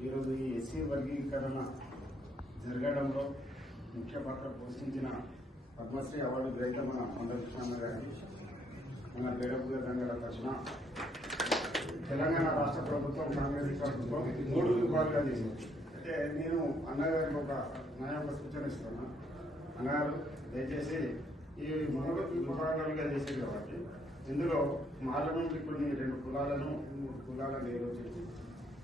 ఈరోజు ఈ ఎస్సీ వర్గీకరణ జరగడంలో ముఖ్య పాత్ర పోషించిన పద్మశ్రీ అవార్డు గ్రహీత మన మందకృష్ణ గారి మన బేడపూల రంగాల తరఫున తెలంగాణ రాష్ట్ర ప్రభుత్వం కాంగ్రెస్ ప్రభుత్వం మూడు విభాగాలుగా చేసింది అయితే నేను అన్నగారికి ఒక నా యొక్క సూచన ఇస్తున్నా. అన్నగారు దయచేసి ఈ మూడు విభాగాలుగా చేసింది కాబట్టి ఇందులో మాలను ఇప్పుడు రెండు కులాలను మూడు కులాలను ఏర్పరిచి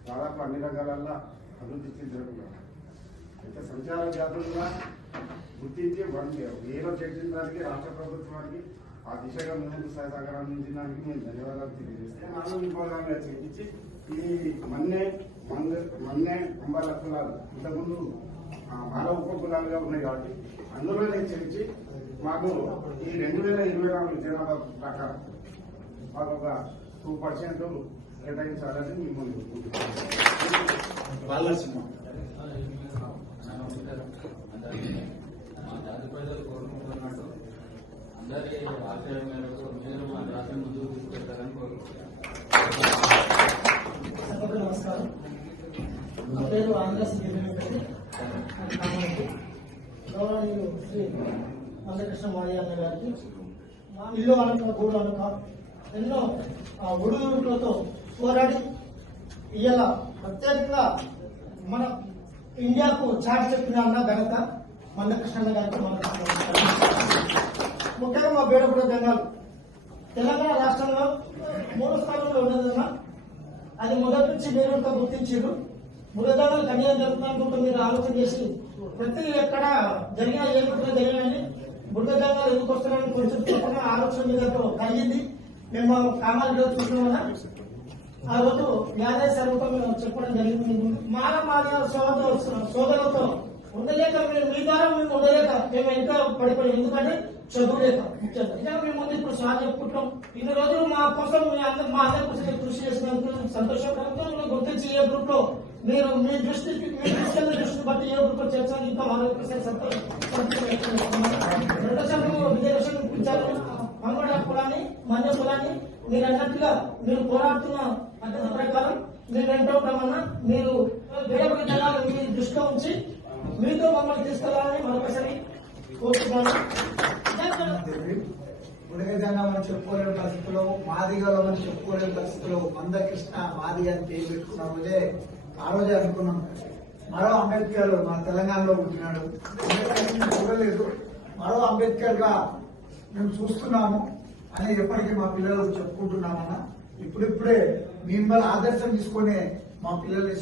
దాదాపు అన్ని రంగాలల్లో అభివృద్ధి చెందినట్టున్నారు అయితే సంచార జాతులుగా గుర్తించి వన్ ఏలో చర్చించడానికి రాష్ట్ర ప్రభుత్వానికి ఆ దిశగా ముందుకు సహకారం అందించడానికి మేము ధన్యవాదాలు తెలియజేస్తే నాలుగు విభాగాలుగా చేయించి ఈ మన్నె మంద మన్నే కుంభాల కులాలు ఇంతకుముందు ఆ, మానవ ఉప కులాలుగా ఉన్నాయి కాబట్టి అందులోనే చేర్చి మాకు ఈ రెండు వేల ఇరవై నాలుగు జనాభా ప్రకారం మాకు ఒక టూ పర్సెంట్ కేటాయించాలని మిమ్మల్ని బాలనరసింహ నమస్కారం అందరి ఆశయం మేరకు మీరు మా ముందుకు తీసుకెళ్తారని కోరుకుంటున్నాను నమస్కారం నా పేరు ఆంధ్రస్ గౌరవనీయులు శ్రీ మందకృష్ణ మాది అన్న గారికి మా ఇల్లు అనుక గూడు అనుకో ఎన్నో ఆ పోరాడి ఇవాళ ప్రత్యేకంగా మన ఇండియాకు చాటి చెప్పిన అన్న ఘనత మందకృష్ణ గారికి మనకు ముఖ్యంగా మా బేడపూడ జనాలు తెలంగాణ రాష్ట్రంలో మూడు స్థానంలో ఉన్నదన్నా అది మొదటి నుంచి మీరు గుర్తించారు మృగదానాలు కన్యాలు జరుగుతున్నట్టు మీరు ఆలోచన చేసి ప్రతి ఎక్కడ జరిగిన ఏ కుట్ర జరిగినని మృగదానాలు ఎందుకు వస్తున్నాయని కొంచెం చెప్పిన ఆలోచన మీద కలిగింది. మేము మా కామాలు చూస్తున్నాం ఆ రోజు యాదయ్య సర్వతో మేము చెప్పడం జరిగింది. మాన మాదిగ వస్తున్నాం. సోదరులతో ఉండలేక మేము మీ ద్వారా మేము ఉండలేక మేము ఇంకా పడిపోయాం. ఎందుకంటే చదువులేక ముఖ్యంగా. ఇంకా మేము ముందు ఇప్పుడు సార్ చెప్పుకుంటాం ఇన్ని రోజులు మా కోసం మీ అందరు మా అందరి కోసం కృషి చేసినందుకు సంతోషకరంగా మేము గుర్తించి ఏ గ్రూప్లో మీరు మీ దృష్టి మీ దృష్టి దృష్టిని బట్టి ఏ గ్రూప్లో చేర్చాలి ఇంకా మరొకసారి సంతోషం మీరు అన్నట్టుగా మీరు పోరాడుతున్న పద్ధతి ప్రకారం మీరు ఎంతో ప్రమాణ మీరు వేరే జనాలు మీ దృష్టిలో ఉంచి మీతో మమ్మల్ని తీసుకెళ్ళాలని మరొకసారి కోరుతున్నాను ఉడగజంగా మనం చెప్పుకోలేని పరిస్థితిలో మాదిగలో మనం చెప్పుకోలేని పరిస్థితిలో మందకృష్ణ మాది అని పేరు పెట్టుకున్న రోజే ఆ రోజే అనుకున్నాం. మరో అంబేద్కర్ మన తెలంగాణలో ఉంటున్నాడు చూడలేదు. మరో అంబేద్కర్గా మేము చూస్తున్నాము. అని ఎప్పటికీ మా పిల్లలకు చెప్పుకుంటున్నామన్నా. ఇప్పుడిప్పుడే మిమ్మల్ని ఆదర్శం తీసుకొని మా పిల్లల్ని